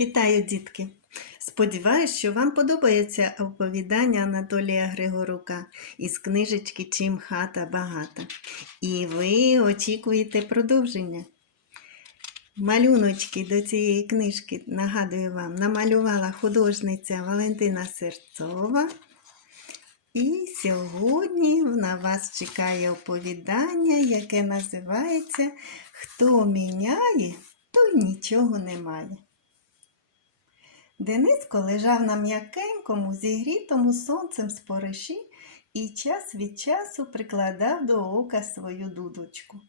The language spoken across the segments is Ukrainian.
Вітаю, дітки! Сподіваюсь, що вам подобається оповідання Анатолія Григорука із книжечки Чим хата багата. І ви очікуєте продовження. Малюночки до цієї книжки, нагадую вам, намалювала художниця Валентина Серцова. І сьогодні на вас чекає оповідання, яке називається Хто міняє, той нічого не має. Дениско лежав на м'якенькому, зігрітому сонцем спориші і час від часу прикладав до ока свою дудочку.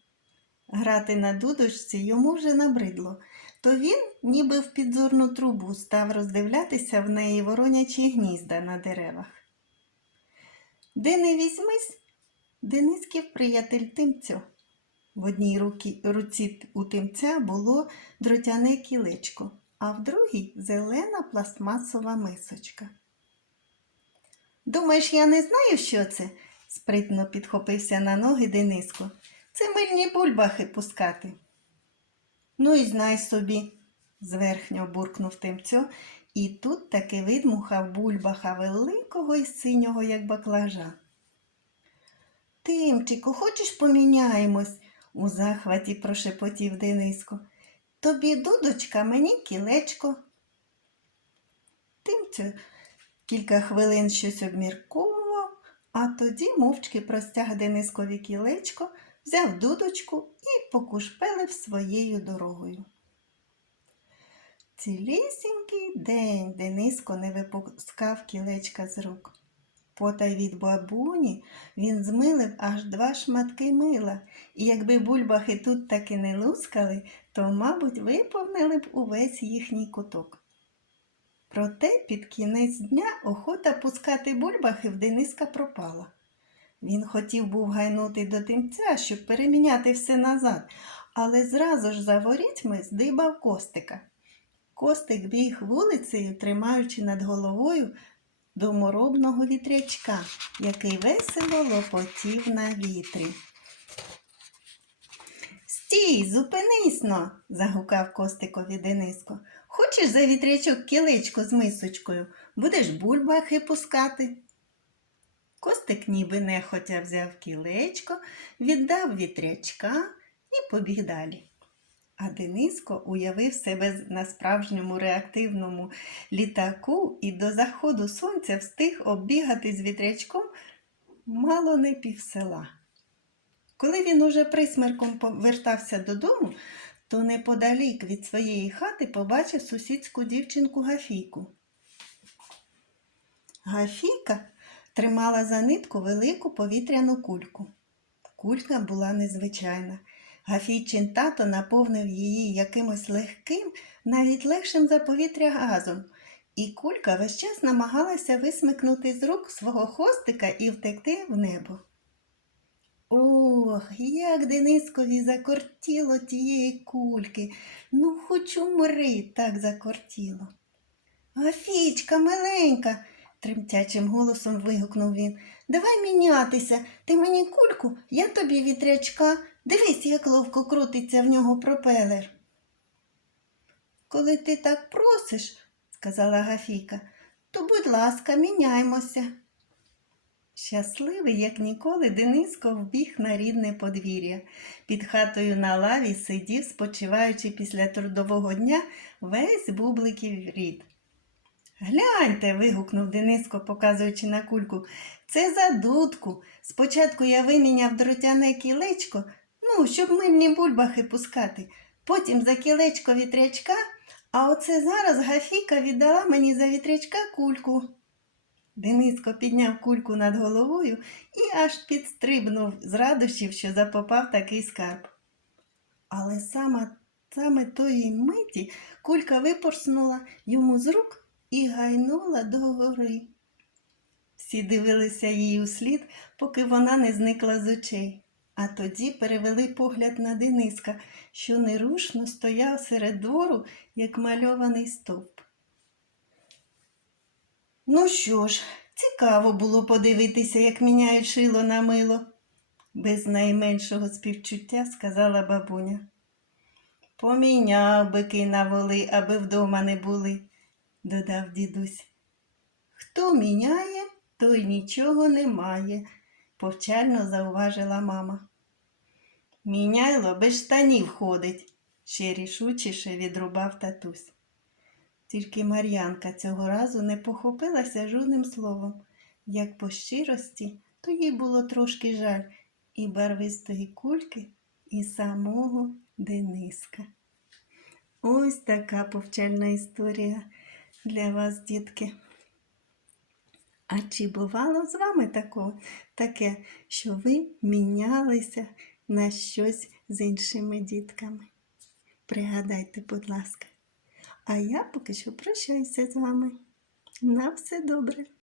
Грати на дудочці йому вже набридло, то він, ніби в підзорну трубу, став роздивлятися в неї воронячі гнізда на деревах. Де не візьмись, Денисків приятель Тимцьо. В одній руці у тимця було дротяне кілечко, а в другій зелена пластмасова мисочка. Думаєш, я не знаю, що це? спритно підхопився на ноги Дениско. Це мильні бульбахи пускати. Ну і знай собі, зверхньо буркнув Тимцьо, і тут таки видмухав бульбаха великого і синього, як баклажан. Тимчику, хочеш поміняємось? у захваті прошепотів Дениско. Тобі дудочка, мені кілечко. Тимцю кілька хвилин щось обмірковував, а тоді мовчки простяг Денискові кілечко, взяв дудочку і покушпелив своєю дорогою. Цілісінький день Дениско не випускав кілечка з рук. Потай від бабуні він змилив аж два шматки мила, і якби бульбахи тут таки не лускали, то, мабуть, виповнили б увесь їхній куток. Проте під кінець дня охота пускати бульбахи в Дениска пропала. Він хотів був гайнути до тимця, щоб переміняти все назад, але зразу ж за ворітьми здибав костика. Костик біг вулицею, тримаючи над головою доморобного вітрячка, який весело лопотів на вітрі. Стій, зупинись но, загукав Костикові Дениско. Хочеш за вітрячок кілечко з мисочкою, будеш бульбахи пускати. Костик ніби нехотя взяв кілечко, віддав вітрячка і побіг далі. А Дениско уявив себе на справжньому реактивному літаку і до заходу сонця встиг оббігати з вітрячком мало не півсела. Коли він уже присмерком повертався додому, то неподалік від своєї хати побачив сусідську дівчинку Гафійку. Гафійка тримала за нитку велику повітряну кульку. Кулька була незвичайна. Гафійчин тато наповнив її якимось легким, навіть легшим за повітря газом, і кулька весь час намагалася висмикнути з рук свого хвостика і втекти в небо. Ох, як Денискові закортіло тієї кульки. Ну, хоч умри, так закортіло. Гафічка, миленька, тремтячим голосом вигукнув він. Давай мінятися. Ти мені кульку, я тобі вітрячка. Дивись, як ловко крутиться в нього пропелер. Коли ти так просиш, сказала Гафійка, то, будь ласка, міняймося. Щасливий, як ніколи, Дениско вбіг на рідне подвір'я. Під хатою на лаві сидів, спочиваючи після трудового дня, весь бубликів рід. Гляньте, вигукнув Дениско, показуючи на кульку. Це за дудку. Спочатку я виміняв дротяне кілечко, ну, щоб мильні бульбахи пускати. Потім за кілечко вітрячка, а оце зараз Гафіка віддала мені за вітрячка кульку. Дениско підняв кульку над головою і аж підстрибнув з радощів, що запопав такий скарб. Але саме, саме тої миті кулька випорснула йому з рук і гайнула догори. Всі дивилися їй услід, поки вона не зникла з очей, а тоді перевели погляд на Дениска, що нерушно стояв серед двору, як мальований стовп. Ну що ж, цікаво було подивитися, як міняють шило на мило, без найменшого співчуття сказала бабуня. Поміняв бики на воли, аби вдома не були, додав дідусь. Хто міняє, той нічого не має, повчально зауважила мама. Міняйло без штанів ходить, ще рішучіше відрубав татусь. Тільки Мар'янка цього разу не похопилася жодним словом. Як по щирості, то їй було трошки жаль і барвистої кульки, і самого Дениска. Ось така повчальна історія для вас, дітки. А чи бувало з вами тако, таке, що ви мінялися на щось з іншими дітками? Пригадайте, будь ласка. А я поки що прощаюся з вами. На все добре.